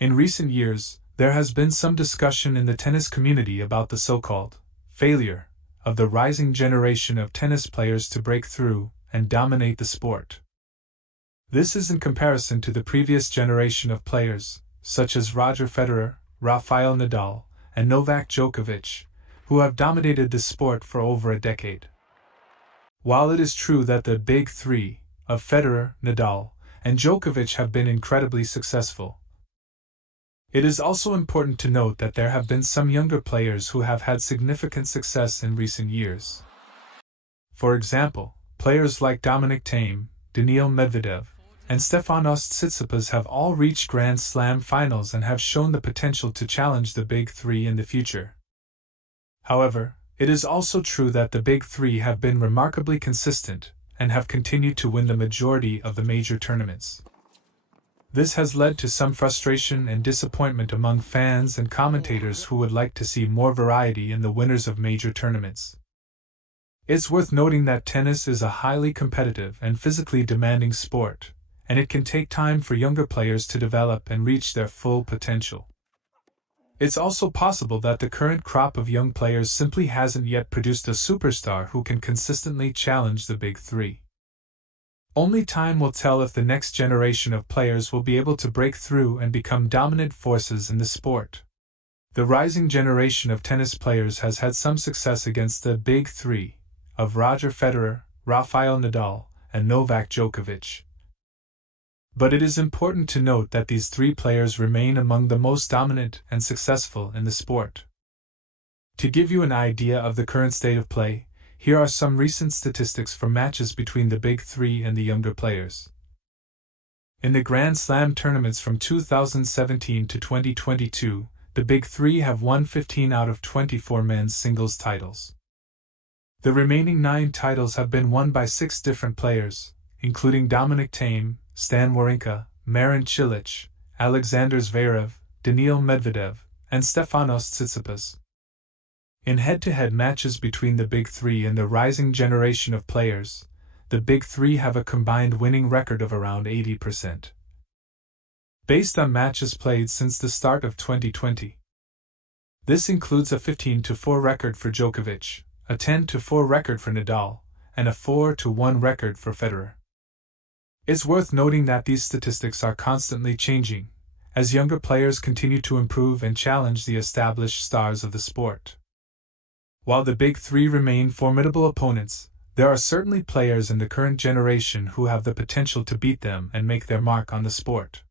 In recent years, there has been some discussion in the tennis community about the so-called failure of the rising generation of tennis players to break through and dominate the sport. This is in comparison to the previous generation of players, such as Roger Federer, Rafael Nadal, and Novak Djokovic, who have dominated the sport for over a decade. While it is true that the big three of Federer, Nadal, and Djokovic have been incredibly successful, it is also important to note that there have been some younger players who have had significant success in recent years. For example, players like Dominic Thiem, Daniil Medvedev, and Stefanos Tsitsipas have all reached Grand Slam finals and have shown the potential to challenge the big three in the future. However, it is also true that the big three have been remarkably consistent and have continued to win the majority of the major tournaments. This has led to some frustration and disappointment among fans and commentators who would like to see more variety in the winners of major tournaments. It's worth noting that tennis is a highly competitive and physically demanding sport, and it can take time for younger players to develop and reach their full potential. It's also possible that the current crop of young players simply hasn't yet produced a superstar who can consistently challenge the big three. Only time will tell if the next generation of players will be able to break through and become dominant forces in the sport. The rising generation of tennis players has had some success against the big three of Roger Federer, Rafael Nadal, and Novak Djokovic. But it is important to note that these three players remain among the most dominant and successful in the sport. To give you an idea of the current state of play, here are some recent statistics for matches between the big three and the younger players. In the Grand Slam tournaments from 2017 to 2022, the big three have won 15 out of 24 men's singles titles. The remaining 9 titles have been won by 6 different players, including Dominic Thiem, Stan Wawrinka, Marin Cilic, Alexander Zverev, Daniil Medvedev, and Stefanos Tsitsipas. In head-to-head matches between the big three and the rising generation of players, the big three have a combined winning record of around 80%. Based on matches played since the start of 2020. This includes a 15-4 record for Djokovic, a 10-4 record for Nadal, and a 4-1 record for Federer. It's worth noting that these statistics are constantly changing, as younger players continue to improve and challenge the established stars of the sport. While the big three remain formidable opponents, there are certainly players in the current generation who have the potential to beat them and make their mark on the sport.